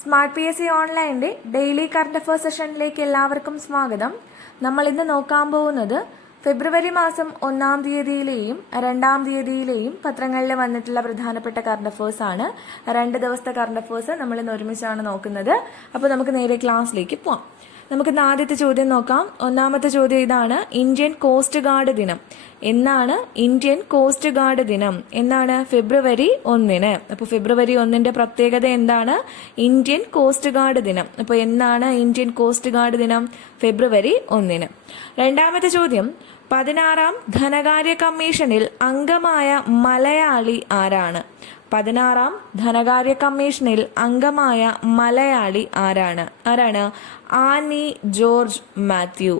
Smart P S C ഓൺലൈൻ്റെ daily current affairs സെഷനിലേക്ക് എല്ലാവർക്കും സ്വാഗതം. നമ്മൾ ഇന്ന് നോക്കാൻ പോകുന്നത് ഫെബ്രുവരി മാസം 1-ാം തീയതിയിലെയും 2-ാം തീയതിയിലെയും പത്രങ്ങളിൽ വന്നിട്ടുള്ള പ്രധാനപ്പെട്ട കറണ്ട് അഫയേഴ്സ് ആണ്. 2 ദിവസത്തെ കറണ്ട് അഫയേഴ്സ് നമ്മൾ ഇന്ന് ഒരുമിച്ചാണ് നോക്കുന്നത്. അപ്പോൾ നമുക്ക് നേരെ ക്ലാസ്സിലേക്ക് പോവാം. നമുക്ക് ആദ്യത്തെ ചോദ്യം നോക്കാം. ഒന്നാമത്തെ ചോദ്യം ഇതാണ്: ഇന്ത്യൻ കോസ്റ്റ് ഗാർഡ് ദിനം എന്നാണ്? ഇന്ത്യൻ കോസ്റ്റ് ഗാർഡ് ദിനം എന്നാണ്? ഫെബ്രുവരി 1-ന്. അപ്പോൾ ഫെബ്രുവരി 1-ന്റെ പ്രത്യേകത എന്താണ്? ഇന്ത്യൻ കോസ്റ്റ് ഗാർഡ് ദിനം. അപ്പോൾ എന്നാണ് ഇന്ത്യൻ കോസ്റ്റ് ഗാർഡ് ദിനം? ഫെബ്രുവരി 1-ന്. രണ്ടാമത്തെ ചോദ്യം: 16-ാം ധനകാര്യ കമ്മീഷനിൽ അംഗമായ മലയാളി ആരാണ്? 16-ാം ധനകാര്യ കമ്മീഷനിൽ അംഗമായ മലയാളി ആരാണ്? Annie George Mathew.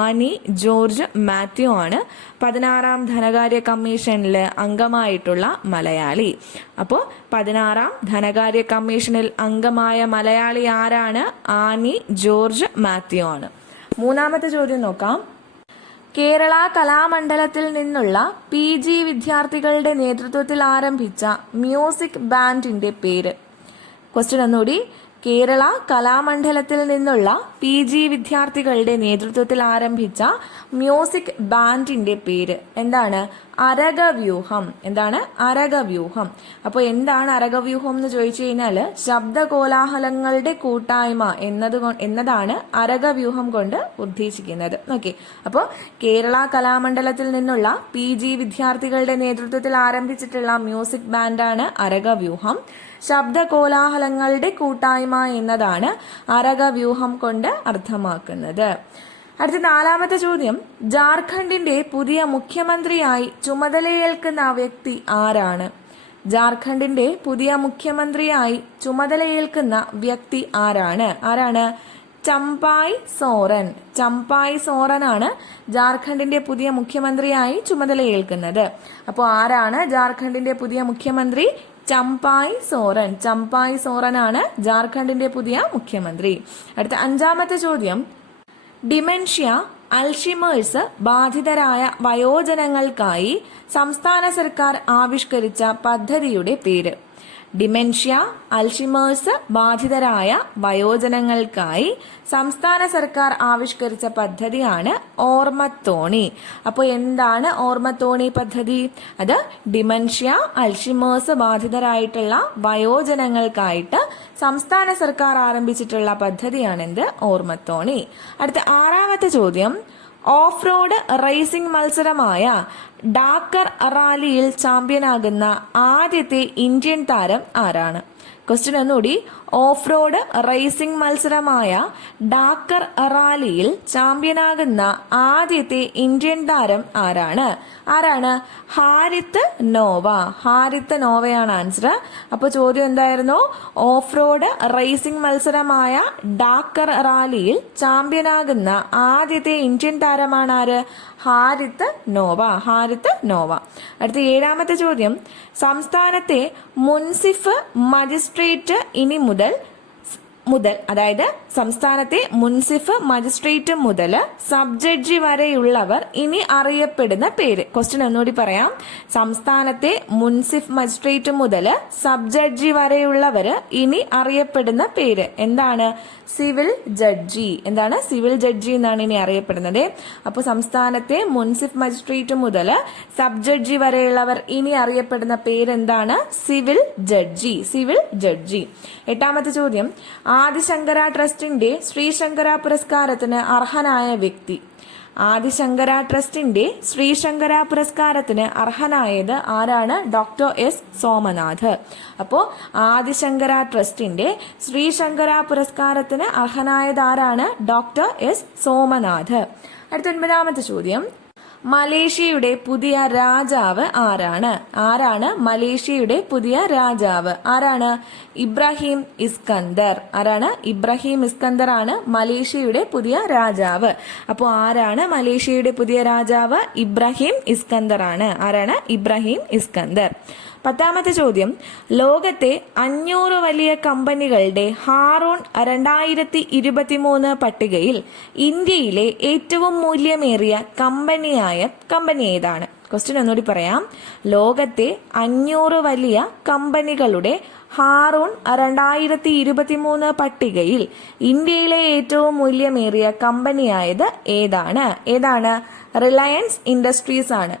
Annie George Mathew ആണ് 16-ാം ധനകാര്യ കമ്മീഷനിൽ അംഗമായിട്ടുള്ള മലയാളി. അപ്പോൾ 16-ാം ധനകാര്യ കമ്മീഷനിൽ അംഗമായ മലയാളി ആരാണ്? ആനി ജോർജ് മാത്യു ആണ്. മൂന്നാമത്തെ ചോദ്യം നോക്കാം. കേരള കലാമണ്ഡലത്തിൽ നിന്നുള്ള PG വിദ്യാർത്ഥികളുടെ നേതൃത്വത്തിൽ ആരംഭിച്ച മ്യൂസിക് ബാൻഡിന്റെ പേര്? ക്വസ്റ്റ്യൻ ഒന്നുകൂടി. കേരള കലാമണ്ഡലത്തിൽ നിന്നുള്ള PG വിദ്യാർത്ഥികളുടെ നേതൃത്വത്തിൽ ആരംഭിച്ച മ്യൂസിക് ബാൻഡിന്റെ പേര് എന്താണ്? അരകവ്യൂഹം. അരകവ്യൂഹം. അപ്പോൾ എന്താണ് അരകവ്യൂഹം എന്ന് ചോദിച്ചു കഴിഞ്ഞാൽ ശബ്ദകോലാഹലങ്ങളുടെ കൂട്ടായ്മ എന്നതാണ് അരകവ്യൂഹം കൊണ്ട് ഉദ്ദേശിക്കുന്നത്. ഓക്കെ. അപ്പോൾ കേരള കലാമണ്ഡലത്തിൽ നിന്നുള്ള PG വിദ്യാർത്ഥികളുടെ നേതൃത്വത്തിൽ ആരംഭിച്ചിട്ടുള്ള മ്യൂസിക് ബാൻഡാണ് അരകവ്യൂഹം. ശബ്ദകോലാഹലങ്ങളുടെ കൂട്ടായ്മ എന്നതാണ് അരകവ്യൂഹം കൊണ്ട് അർത്ഥമാക്കുന്നത്. അടുത്ത നാലാമത്തെ ചോദ്യം: ജാർഖണ്ഡിന്റെ പുതിയ മുഖ്യമന്ത്രിയായി ചുമതലയേൽക്കുന്ന വ്യക്തി ആരാണ്? ജാർഖണ്ഡിന്റെ പുതിയ മുഖ്യമന്ത്രിയായി ചുമതലയേൽക്കുന്ന വ്യക്തി ആരാണ്? ചമ്പായ് സോറൻ. ചമ്പായ് സോറനാണ് ജാർഖണ്ഡിന്റെ പുതിയ മുഖ്യമന്ത്രിയായി ചുമതലയേൽക്കുന്നത്. അപ്പോൾ ആരാണ് ജാർഖണ്ഡിന്റെ പുതിയ മുഖ്യമന്ത്രി? ചമ്പായ് സോറൻ. ചമ്പായ് സോറനാണ് ജാർഖണ്ഡിന്റെ പുതിയ മുഖ്യമന്ത്രി. അടുത്ത അഞ്ചാമത്തെ ചോദ്യം: ഡിമെൻഷ്യ, അൽഷിമേഴ്സ് ബാധിതരായ വയോജനങ്ങൾക്കായി സംസ്ഥാന സർക്കാർ ആവിഷ്കരിച്ച പദ്ധതിയുടെ പേര്? ഡിമെൻഷ്യ, അൽഷിമേഴ്സ് ബാധിതരായ വയോജനങ്ങൾക്കായി സംസ്ഥാന സർക്കാർ ആവിഷ്കരിച്ച പദ്ധതിയാണ് ഓർമ്മത്തോണി. അപ്പോൾ എന്താണ് ഓർമ്മത്തോണി പദ്ധതി? അത് ഡിമെൻഷ്യ, അൽഷിമേഴ്സ് ബാധിതരായിട്ടുള്ള വയോജനങ്ങൾക്കായിട്ട് സംസ്ഥാന സർക്കാർ ആരംഭിച്ചിട്ടുള്ള പദ്ധതിയാണെന്ത്? ഓർമ്മത്തോണി. അടുത്ത ആറാമത്തെ ചോദ്യം: ഓഫ് റോഡ് റേസിംഗ് മത്സരമായ ഡാക്കർ റാലിയിൽ ചാമ്പ്യനാകുന്ന ആദ്യത്തെ ഇന്ത്യൻ താരം ആരാണ്? ക്വസ്റ്റ്യൻ ഒന്നുകൂടി. ഓഫ് റോഡ് റേസിംഗ് മത്സരമായ ഡാക്കർ റാലിയിൽ ചാമ്പ്യനാകുന്ന ആദ്യത്തെ ഇന്ത്യൻ താരം ആരാണ്? ഹാരിത്ത് നോവ. ഹാരിത്ത് നോവയാണ് ആൻസർ. അപ്പോൾ ചോദ്യം എന്തായിരുന്നു? ഓഫ് റോഡ് റേസിംഗ് മത്സരമായ ഡാക്കർ റാലിയിൽ ചാമ്പ്യനാകുന്ന ആദ്യത്തെ ഇന്ത്യൻ താരമാണ് ആര്? ഹാരിത്ത് നോവ. ഹാരിത്ത് നോവ. അടുത്ത ഏഴാമത്തെ ചോദ്യം: സംസ്ഥാനത്തെ മുൻസിഫ് മജിസ്ട്രേറ്റ് ഇനി മുതൽ അതായത് സംസ്ഥാനത്തെ മുൻസിഫ് മജിസ്ട്രേറ്റ് മുതൽ സബ് ജഡ്ജി വരെയുള്ളവർ ഇനി അറിയപ്പെടുന്ന പേര്? ക്വസ്റ്റ്യൻ ഒന്നുകൂടി പറയാം. സംസ്ഥാനത്തെ മുൻസിഫ് മജിസ്ട്രേറ്റ് മുതൽ സബ് ജഡ്ജി വരെയുള്ളവർ ഇനി അറിയപ്പെടുന്ന പേര് എന്താണ്? Civil judge. സിവിൽ ജഡ്ജി എന്നാണ് ഇനി അറിയപ്പെടുന്നത്. അപ്പോൾ സംസ്ഥാനത്തെ മുൻസിഫ് മജിസ്ട്രേറ്റ് മുതൽ സബ് ജഡ്ജി വരെയുള്ളവർ ഇനി അറിയപ്പെടുന്ന പേരെന്താണ്? Civil judge. Civil judge. എട്ടാമത്തെ ചോദ്യം: ആദിശങ്കര ട്രസ്റ്റിന്റെ ശ്രീശങ്കര പുരസ്കാരത്തിന് അർഹനായ വ്യക്തി? ആദിശങ്കര ട്രസ്റ്റിന്റെ ശ്രീശങ്കര പുരസ്കാരത്തിന് അർഹനായത് ആരാണ്? Doctor S Somanath. അപ്പോൾ ആദിശങ്കര ട്രസ്റ്റിന്റെ ശ്രീശങ്കര പുരസ്കാരത്തിന് അർഹനായത് ആരാണ്? Doctor S Somanath. അടുത്ത 9ാമത്തെ ചോദ്യം: മലേഷ്യയുടെ പുതിയ രാജാവ് ആരാണ്? മലേഷ്യയുടെ പുതിയ രാജാവ് ഇബ്രാഹിം ഇസ്കന്ദർ. ഇബ്രാഹിം ഇസ്കന്ദർ ആണ് മലേഷ്യയുടെ പുതിയ രാജാവ്. അപ്പോൾ ആരാണ് മലേഷ്യയുടെ പുതിയ രാജാവ്? ഇബ്രാഹിം ഇസ്കന്ദർ ആണ്. ഇബ്രാഹിം ഇസ്കന്ദർ. 10ാമത്തെ ചോദ്യം: ലോകത്തെ 500 വലിയ കമ്പനികളുടെ ഹാറൂൺ 2023 പട്ടികയിൽ ഇന്ത്യയിലെ ഏറ്റവും മൂല്യമേറിയ കമ്പനി ഏതാണ്? ക്വസ്റ്റ്യൻ ഒന്നുകൂടി പറയാം. ലോകത്തെ 500 വലിയ കമ്പനികളുടെ ഹാറൂൺ 2023 പട്ടികയിൽ ഇന്ത്യയിലെ ഏറ്റവും മൂല്യമേറിയ കമ്പനിയായത് ഏതാണ്? റിലയൻസ് ഇൻഡസ്ട്രീസ് ആണ്.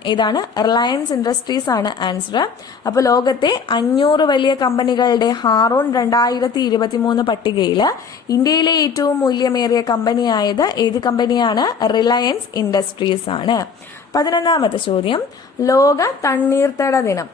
റിലയൻസ് ഇൻഡസ്ട്രീസ് ആണ് ആൻസർ. അപ്പോൾ ലോകത്തെ 500 വലിയ കമ്പനികളുടെ ഹാറൂൺ 2023 പട്ടികയിൽ ഇന്ത്യയിലെ ഏറ്റവും മൂല്യമേറിയ കമ്പനിയായത് ഏത് കമ്പനിയാണ്? റിലയൻസ് ഇൻഡസ്ട്രീസ് ആണ്. 11ാമത്തെ ചോദ്യം, ലോക തണ്ണീർത്തട ദിനം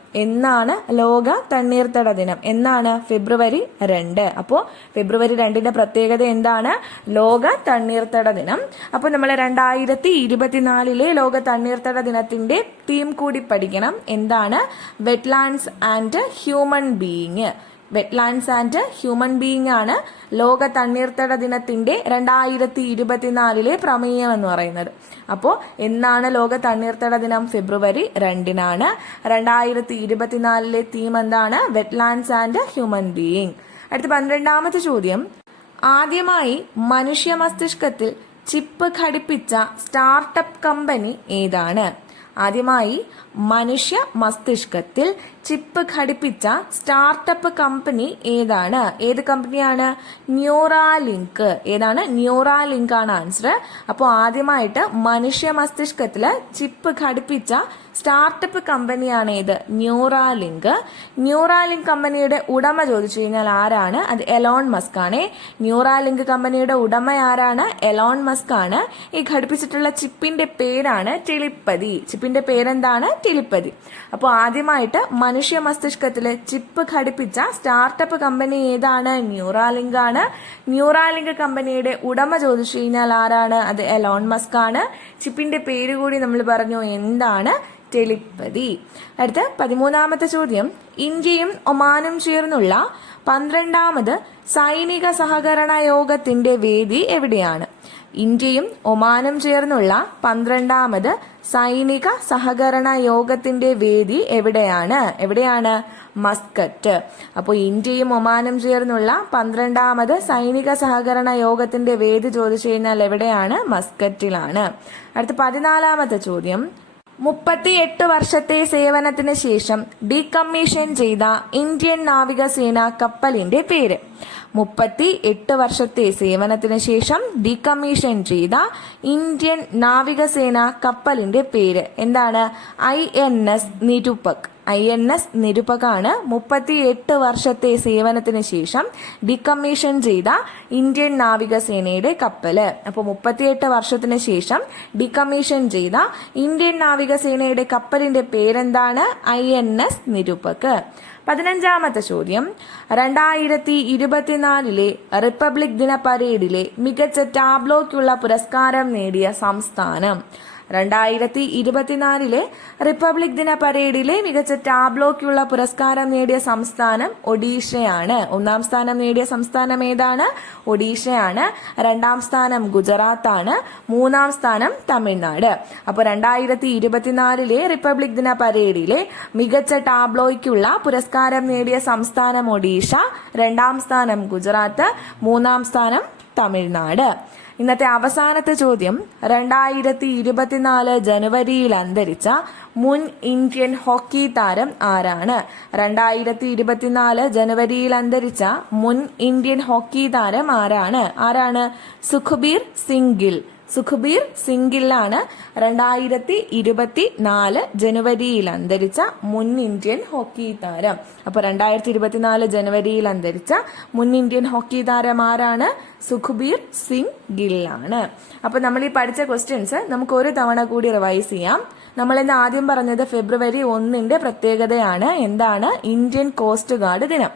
എന്നാണ്? ഫെബ്രുവരി 2. അപ്പോൾ ഫെബ്രുവരി 2ന്റെ പ്രത്യേകത എന്താണ്? ലോക തണ്ണീർത്തട ദിനം. അപ്പോൾ നമ്മൾ 2024 ലോക തണ്ണീർത്തട ദിനത്തിന്റെ തീം കൂടി പഠിക്കണം. എന്താണ്? Wetlands and human being. Wetlands and human being ആണ് ലോക തണ്ണീർത്തട ദിനത്തിന്റെ 2024 പ്രമേയം എന്ന് പറയുന്നത്. അപ്പോൾ എന്നാണ് ലോക തണ്ണീർത്തട ദിനം? ഫെബ്രുവരി 2-നാണ്. 2024 തീം എന്താണ്? Wetlands and human being. അടുത്ത 12ാമത്തെ ചോദ്യം, ആദ്യമായി മനുഷ്യ മസ്തിഷ്കത്തിൽ ചിപ്പ് ഘടിപ്പിച്ച സ്റ്റാർട്ടപ്പ് കമ്പനി ഏതാണ്? ആദ്യമായി മനുഷ്യ മസ്തിഷ്കത്തിൽ ചിപ്പ് ഘടിപ്പിച്ച സ്റ്റാർട്ടപ്പ് കമ്പനി ഏതാണ്? ഏത് കമ്പനിയാണ്? ന്യൂറാലിങ്ക്. ന്യൂറാലിങ്ക് ആണ് ആൻസർ. അപ്പോൾ ആദ്യമായിട്ട് മനുഷ്യ മസ്തിഷ്കത്തില് ചിപ്പ് ഘടിപ്പിച്ച സ്റ്റാർട്ടപ്പ് കമ്പനിയാണ് ഏത്? ന്യൂറാലിങ്ക്. ന്യൂറാലിങ്ക് കമ്പനിയുടെ ഉടമ ചോദിച്ചു കഴിഞ്ഞാൽ ആരാണ്? അത് എലോൺ മസ്ക് ആണ്. ന്യൂറാലിങ്ക് കമ്പനിയുടെ ഉടമ ആരാണ്? എലോൺ മസ്ക് ആണ്. ഈ ഘടിപ്പിച്ചിട്ടുള്ള ചിപ്പിന്റെ പേരാണ് ടെലിപ്പതി. ചിപ്പിന്റെ പേരെന്താണ്? ടെലിപ്പതി. അപ്പോൾ ആദ്യമായിട്ട് മനുഷ്യ മസ്തിഷ്കത്തില് ചിപ്പ് ഘടിപ്പിച്ച സ്റ്റാർട്ടപ്പ് കമ്പനി ഏതാണ്? ന്യൂറാലിങ്ക് ആണ്. ന്യൂറാലിങ്ക് കമ്പനിയുടെ ഉടമ ചോദിച്ചു കഴിഞ്ഞാൽ ആരാണ്? അത് എലോൺ മസ്ക് ആണ്. ചിപ്പിന്റെ പേര് കൂടി നമ്മൾ പറഞ്ഞു, എന്താണ്? ടെലിപ്പതി. അടുത്ത 13ാമത്തെ ചോദ്യം, ഇന്ത്യയും ഒമാനും ചേർന്നുള്ള 12ാമത് സൈനിക സഹകരണ യോഗത്തിന്റെ വേദി എവിടെയാണ്? ഇന്ത്യയും ഒമാനും ചേർന്നുള്ള 12ാമത് സൈനിക സഹകരണ യോഗത്തിന്റെ വേദി എവിടെയാണ്? മസ്കറ്റ്. അപ്പോൾ ഇന്ത്യയും ഒമാനും ചേർന്നുള്ള 12ാമത് സൈനിക സഹകരണ യോഗത്തിന്റെ വേദി ചോദിച്ചു കഴിഞ്ഞാൽ എവിടെയാണ്? മസ്കറ്റിലാണ്. അടുത്ത 14ാമത്തെ ചോദ്യം, 38 വർഷത്തെ സേവനത്തിന് ശേഷം ഡീകമ്മീഷൻ ചെയ്ത ഇന്ത്യൻ നാവികസേന കപ്പലിന്റെ പേര്. 38 വർഷത്തെ സേവനത്തിന് ശേഷം ഡീകമ്മീഷൻ ചെയ്ത ഇന്ത്യൻ നാവികസേന കപ്പലിന്റെ പേര് എന്താണ്? INS നിരുപക്. INS നിരുപക് ആണ് 38 വർഷത്തെ സേവനത്തിന് ശേഷം ഡീകമ്മീഷൻ ചെയ്ത ഇന്ത്യൻ നാവികസേനയുടെ കപ്പല്. അപ്പോൾ 38 വർഷത്തിന് ശേഷം ഡീകമ്മീഷൻ ചെയ്ത ഇന്ത്യൻ നാവികസേനയുടെ കപ്പലിന്റെ പേരെന്താണ്? INS നിരുപക്. 15ാമത്തെ ചോദ്യം, 2024 റിപ്പബ്ലിക് ദിന പരേഡിലെ മികച്ച ടാബ്ലോയ്ക്കുള്ള പുരസ്കാരം നേടിയ സംസ്ഥാനം. 2024 റിപ്പബ്ലിക് ദിന പരേഡിലെ മികച്ച ടാബ്ലോയ്ക്കുള്ള പുരസ്കാരം നേടിയ സംസ്ഥാനം ഒഡീഷയാണ്. 1ാം സ്ഥാനം നേടിയ സംസ്ഥാനം ഏതാണ്? ഒഡീഷയാണ്. 2ാം സ്ഥാനം ഗുജറാത്ത് ആണ്. 3ാം സ്ഥാനം തമിഴ്നാട്. അപ്പോൾ 2024 റിപ്പബ്ലിക് ദിന പരേഡിലെ മികച്ച ടാബ്ലോയ്ക്കുള്ള പുരസ്കാരം നേടിയ സംസ്ഥാനം ഒഡീഷ, 2ാം സ്ഥാനം ഗുജറാത്ത്, 3ാം സ്ഥാനം തമിഴ്നാട്. ഇന്നത്തെ അവസാനത്തെ ചോദ്യം, 2024 ജനുവരിയിൽ അന്തരിച്ച മുൻ ഇന്ത്യൻ ഹോക്കി താരം ആരാണ്? 2024 ജനുവരിയിൽ അന്തരിച്ച മുൻ ഇന്ത്യൻ ഹോക്കി താരം ആരാണ്? സുഖ്ബീർ സിംഗിലാണ് 2024 ജനുവരിയിൽ അന്തരിച്ച മുൻ ഇന്ത്യൻ ഹോക്കി താരം. അപ്പൊ 2024 ജനുവരിയിൽ അന്തരിച്ച മുൻ ഇന്ത്യൻ ഹോക്കി താരം ആരാണ്? സുഖ്ബീർ സിംഗ് ഗില്ലാണ്. അപ്പൊ നമ്മൾ ഈ പഠിച്ച ക്വസ്റ്റ്യൻസ് നമുക്ക് ഒരു തവണ കൂടി റിവൈസ് ചെയ്യാം. നമ്മൾ ഇന്ന് ആദ്യം പറഞ്ഞത് ഫെബ്രുവരി 1 പ്രത്യേകതയാണ്. എന്താണ്? ഇന്ത്യൻ കോസ്റ്റ് ഗാർഡ് ദിനം.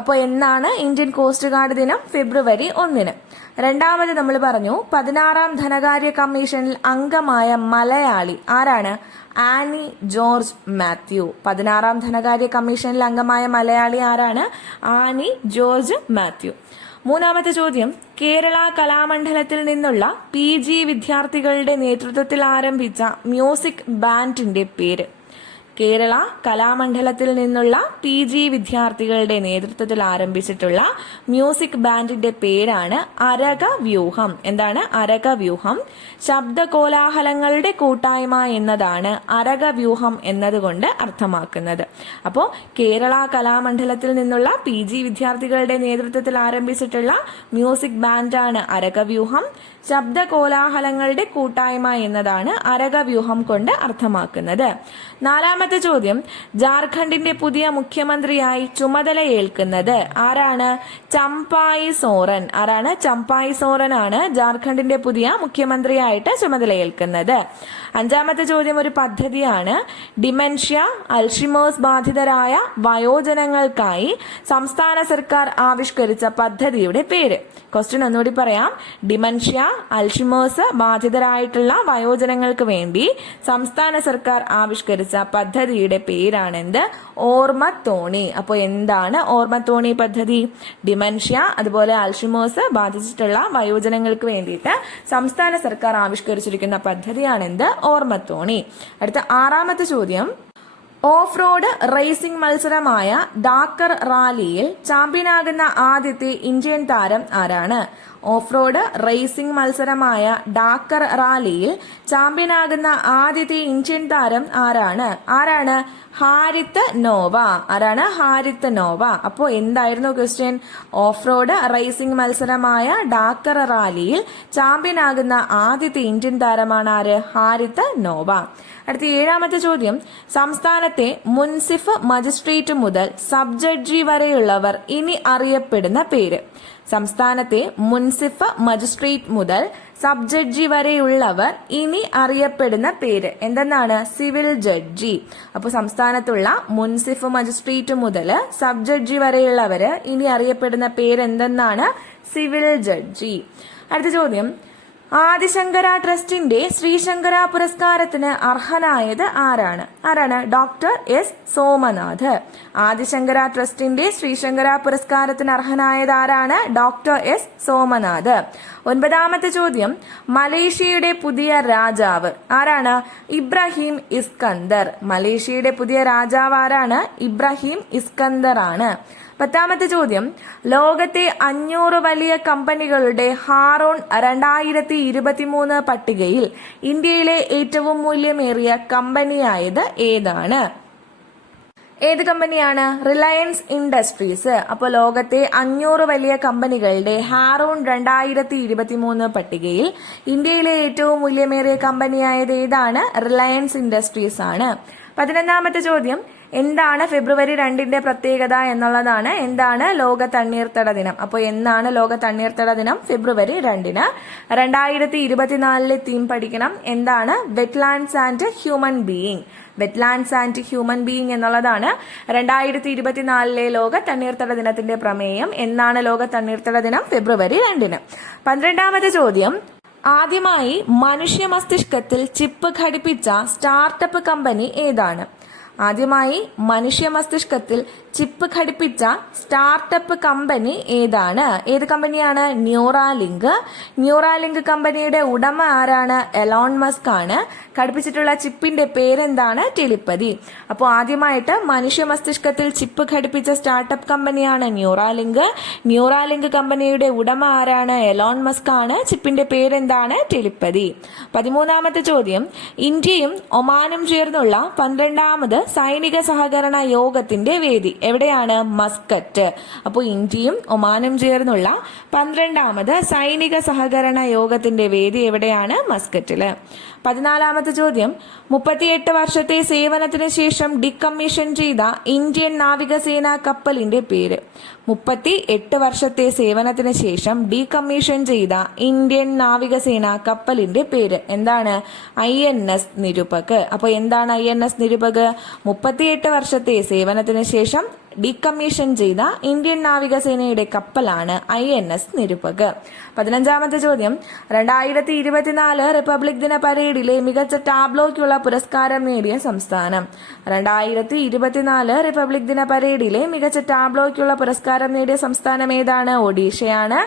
അപ്പോൾ എന്നാണ് ഇന്ത്യൻ കോസ്റ്റ് ഗാർഡ് ദിനം? ഫെബ്രുവരി 1. രണ്ടാമത് നമ്മൾ പറഞ്ഞു 16ാം ധനകാര്യ കമ്മീഷനിൽ അംഗമായ മലയാളി ആരാണ്? Annie George Mathew. 16ാം ധനകാര്യ കമ്മീഷനിൽ അംഗമായ മലയാളി ആരാണ്? Annie George Mathew. മൂന്നാമത്തെ ചോദ്യം, കേരള കലാമണ്ഡലത്തിൽ നിന്നുള്ള PG വിദ്യാർത്ഥികളുടെ നേതൃത്വത്തിൽ ആരംഭിച്ച മ്യൂസിക് ബാൻഡിന്റെ പേര്. കേരള കലാമണ്ഡലത്തിൽ നിന്നുള്ള PG വിദ്യാർത്ഥികളുടെ നേതൃത്വത്തിൽ ആരംഭിച്ചിട്ടുള്ള മ്യൂസിക് ബാൻഡിന്റെ പേരാണ് അരകവ്യൂഹം. എന്താണ് അരകവ്യൂഹം? ശബ്ദകോലാഹലങ്ങളുടെ കൂട്ടായ്മ എന്നതാണ് അരകവ്യൂഹം എന്നതുകൊണ്ട് അർത്ഥമാക്കുന്നത്. അപ്പോൾ കേരള കലാമണ്ഡലത്തിൽ നിന്നുള്ള PG വിദ്യാർത്ഥികളുടെ നേതൃത്വത്തിൽ ആരംഭിച്ചിട്ടുള്ള മ്യൂസിക് ബാൻഡാണ് അരകവ്യൂഹം. ശബ്ദകോലാഹലങ്ങളുടെ കൂട്ടായ്മ എന്നതാണ് അരകവ്യൂഹം കൊണ്ട് അർത്ഥമാക്കുന്നത്. നാലാമത്തെ ചോദ്യം, ജാർഖണ്ഡിന്റെ പുതിയ മുഖ്യമന്ത്രിയായി ചുമതലയേൽക്കുന്നത് ആരാണ്? ചമ്പായി സോറൻ. ആരാണ്? ചമ്പായി സോറൻ ആണ് ജാർഖണ്ഡിന്റെ പുതിയ മുഖ്യമന്ത്രിയായിട്ട് ചുമതലയേൽക്കുന്നത്. അഞ്ചാമത്തെ ചോദ്യം ഒരു പദ്ധതിയാണ്. ഡിമെൻഷ്യ, അൽഷിമേഴ്സ് ബാധിതരായ വയോജനങ്ങൾക്കായി സംസ്ഥാന സർക്കാർ ആവിഷ്കരിച്ച പദ്ധതിയുടെ പേര്. ക്വസ്റ്റ്യൻ ഒന്നുകൂടി പറയാം. ഡിമെൻഷ്യ, അൽഷിമേഴ്സ് ബാധിതരായിട്ടുള്ള വയോജനങ്ങൾക്ക് വേണ്ടി സംസ്ഥാന സർക്കാർ ആവിഷ്കരിച്ച പദ്ധതിയുടെ പേരാണെന്ത്? ഓർമ്മത്തോണി. അപ്പോൾ എന്താണ് ഓർമ്മത്തോണി പദ്ധതി? ഡിമെൻഷ്യ അതുപോലെ അൽഷിമേഴ്സ് ബാധിച്ചിട്ടുള്ള വയോജനങ്ങൾക്ക് വേണ്ടിയിട്ട് സംസ്ഥാന സർക്കാർ ആവിഷ്കരിച്ചിരിക്കുന്ന പദ്ധതിയാണെന്ത്? ഓർമ്മത്തോണി. അടുത്ത ആറാമത്തെ ചോദ്യം, ഓഫ് റോഡ് റേസിംഗ് മത്സരമായ ഡാക്കർ റാലിയിൽ ചാമ്പ്യനാകുന്ന ആദ്യത്തെ ഇന്ത്യൻ താരം ആരാണ്? ഓഫ് റോഡ് റേസിംഗ് മത്സരമായ ഡാക്കർ റാലിയിൽ ചാമ്പ്യനാകുന്ന ആദ്യത്തെ ഇന്ത്യൻ താരം ആരാണ്? ഹാരിത്ത് നോവ. ആരാണ്? ഹാരിത്ത് നോവ. അപ്പോൾ എന്തായിരുന്നു question? Off road racing മത്സരമായ Dakar റാലിയിൽ ചാമ്പ്യനാകുന്ന ആദ്യത്തെ ഇന്ത്യൻ താരമാണ് ആര്? ഹാരിത്ത് നോവ. അടുത്ത ഏഴാമത്തെ ചോദ്യം, സംസ്ഥാനത്തെ മുൻസിഫ് മജിസ്ട്രേറ്റ് മുതൽ സബ് ജഡ്ജി വരെയുള്ളവർ ഇനി അറിയപ്പെടുന്ന പേര്. സംസ്ഥാനത്തെ മുൻസിഫ് മജിസ്ട്രേറ്റ് മുതൽ സബ് ജഡ്ജി വരെയുള്ളവർ ഇനി അറിയപ്പെടുന്ന പേര് എന്തെന്നാണ്? Civil judge. അപ്പോൾ സംസ്ഥാനത്തുള്ള മുൻസിഫ് മജിസ്ട്രേറ്റ് മുതൽ സബ് ജഡ്ജി വരെയുള്ളവര് ഇനി അറിയപ്പെടുന്ന പേര് എന്തെന്നാണ്? Civil judge. അടുത്ത ചോദ്യം, ആദിശങ്കര ട്രസ്റ്റിന്റെ ശ്രീശങ്കര പുരസ്കാരത്തിന് അർഹനായത് ആരാണ്? Doctor S Somnath. ആദിശങ്കര ട്രസ്റ്റിന്റെ ശ്രീശങ്കര പുരസ്കാരത്തിന് അർഹനായത് ആരാണ്? Doctor S Somanath. ഒൻപതാമത്തെ ചോദ്യം, മലേഷ്യയുടെ പുതിയ രാജാവ് ആരാണ്? ഇബ്രാഹിം ഇസ്കന്ദർ. മലേഷ്യയുടെ പുതിയ രാജാവ് ആരാണ്? ഇബ്രാഹിം ഇസ്കന്ദർ ആണ്. പത്താമത്തെ ചോദ്യം, ലോകത്തെ 500 വലിയ കമ്പനികളുടെ ഹാറോൺ 2023 പട്ടികയിൽ ഇന്ത്യയിലെ ഏറ്റവും മൂല്യമേറിയ കമ്പനിയായത് ഏതാണ്? ഏത് കമ്പനിയാണ്? Reliance industries. അപ്പോൾ ലോകത്തെ 500 വലിയ കമ്പനികളുടെ ഹാറോൺ 2023 പട്ടികയിൽ ഇന്ത്യയിലെ ഏറ്റവും മൂല്യമേറിയ കമ്പനിയായത് ഏതാണ്? റിലയൻസ് ഇൻഡസ്ട്രീസ് ആണ്. 11ാമത്തെ ചോദ്യം, എന്താണ് ഫെബ്രുവരി 2 പ്രത്യേകത എന്നുള്ളതാണ്. എന്താണ് ലോക തണ്ണീർത്തട ദിനം? അപ്പോൾ എന്നാണ് ലോക തണ്ണീർത്തട ദിനം? ഫെബ്രുവരി 2. 2024 തീം പഠിക്കണം. എന്താണ്? Wetlands and human being. Wetlands and human being എന്നുള്ളതാണ് 2024 ലോക തണ്ണീർത്തട ദിനത്തിന്റെ പ്രമേയം. എന്നാണ് ലോക തണ്ണീർത്തട ദിനം? ഫെബ്രുവരി 2. 12ാമത്തെ ചോദ്യം, ആദ്യമായി മനുഷ്യ മസ്തിഷ്കത്തിൽ ചിപ്പ് ഘടിപ്പിച്ച സ്റ്റാർട്ടപ്പ് കമ്പനി ഏതാണ്? ആദ്യമായി മനുഷ്യ മസ്തിഷ്കത്തിൽ ചിപ്പ് ഘടിപ്പിച്ച സ്റ്റാർട്ടപ്പ് കമ്പനി ഏതാണ്? ഏത് കമ്പനിയാണ്? ന്യൂറാലിങ്ക്. ന്യൂറാലിങ്ക് കമ്പനിയുടെ ഉടമ ആരാണ്? എലോൺ മസ്ക് ആണ്. ഘടിപ്പിച്ചിട്ടുള്ള ചിപ്പിന്റെ പേരെന്താണ്? ടെലിപ്പതി. അപ്പോൾ ആദ്യമായിട്ട് മനുഷ്യ മസ്തിഷ്കത്തിൽ ചിപ്പ് ഘടിപ്പിച്ച സ്റ്റാർട്ടപ്പ് കമ്പനിയാണ് ന്യൂറാലിങ്ക്. ന്യൂറാലിങ്ക് കമ്പനിയുടെ ഉടമ ആരാണ്? എലോൺ മസ്ക് ആണ്. ചിപ്പിന്റെ പേരെന്താണ്? ടെലിപ്പതി. 13ാമത്തെ ചോദ്യം, ഇന്ത്യയും ഒമാനും ചേർന്നുള്ള 12ാമത് സൈനിക സഹകരണ യോഗത്തിന്റെ വേദി എവിടെയാണ്? മസ്കറ്റ്. അപ്പോൾ ഇന്ത്യയും ഒമാനും ചേർന്നുള്ള 12ാമത് സൈനിക സഹകരണ യോഗത്തിന്റെ വേദി എവിടെയാണ്? മസ്കറ്റില്. 14ാമത്തെ ചോദ്യം, 38 വർഷത്തെ സേവനത്തിന് ശേഷം ഡികമ്മീഷൻ ചെയ്ത ഇന്ത്യൻ നാവികസേന കപ്പലിന്റെ പേര്. 38 വർഷത്തെ സേവനത്തിന് ശേഷം ഡീകമ്മീഷൻ ചെയ്ത ഇന്ത്യൻ നാവികസേന കപ്പലിന്റെ പേര് എന്താണ്? INS നിരുപക്. അപ്പോൾ എന്താണ് INS നിരുപക്? 38 വർഷത്തെ സേവനത്തിന് ശേഷം ഡീകമ്മീഷൻ ചെയ്ത ഇന്ത്യൻ നാവികസേനയുടെ കപ്പലാണ് INS നിരുപക്. 15ാമത്തെ ചോദ്യം, 2024 റിപ്പബ്ലിക് ദിന പരേഡിലെ മികച്ച ടാബ്ലോയ്ക്കുള്ള പുരസ്കാരം നേടിയ സംസ്ഥാനം. 2024 റിപ്പബ്ലിക് ദിന പരേഡിലെ മികച്ച ടാബ്ലോയ്ക്കുള്ള പുരസ്കാരം നേടിയ സംസ്ഥാനം ഏതാണ്? ഒഡീഷയാണ്.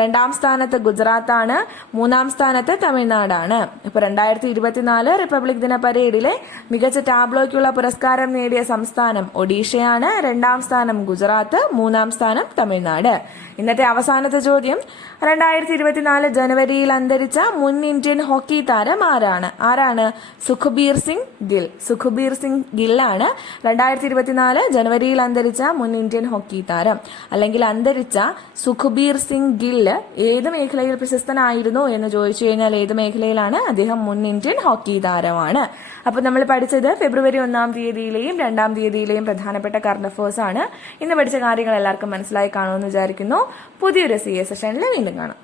2ാം സ്ഥാനത്ത് ഗുജറാത്താണ്. 3ാം സ്ഥാനത്ത് തമിഴ്നാടാണ്. ഇപ്പൊ 2024 റിപ്പബ്ലിക് ദിന പരേഡിലെ മികച്ച ടാബ്ലോയ്ക്കുള്ള പുരസ്കാരം നേടിയ സംസ്ഥാനം ഒഡീഷയാണ്. 2ാം സ്ഥാനം ഗുജറാത്ത്. 3ാം സ്ഥാനം തമിഴ്നാട്. ഇന്നത്തെ അവസാനത്തെ ചോദ്യം, 2024 ജനുവരിയിൽ അന്തരിച്ച മുൻ ഇന്ത്യൻ ഹോക്കി താരം ആരാണ്? സുഖ്ബീർ സിംഗ് ഗിൽ. സുഖ്ബീർ സിംഗ് ഗില്ലാണ് 2024 ജനുവരിയിൽ അന്തരിച്ച മുൻ ഇന്ത്യൻ ഹോക്കി താരം. അല്ലെങ്കിൽ അന്തരിച്ച സുഖ്ബീർ സിംഗ് ഗിൽ ഏത് മേഖലയിൽ പ്രശസ്തനായിരുന്നു എന്ന് ചോദിച്ചു കഴിഞ്ഞാൽ ഏത് മേഖലയിലാണ്? അദ്ദേഹം മുൻ ഇന്ത്യൻ ഹോക്കി താരമാണ്. അപ്പൊ നമ്മൾ പഠിച്ചത് ഫെബ്രുവരി 1-ാം തീയതിയിലെയും 2-ാം തീയതിയിലെയും പ്രധാനപ്പെട്ട കറണ്ട് അഫയേഴ്സ് ആണ്. ഇന്ന് പഠിച്ച കാര്യങ്ങൾ എല്ലാവർക്കും മനസ്സിലായി കാണുമെന്ന് വിചാരിക്കുന്നു. പുതിയൊരു CA സെഷനിൽ വീണ്ടും കാണാം.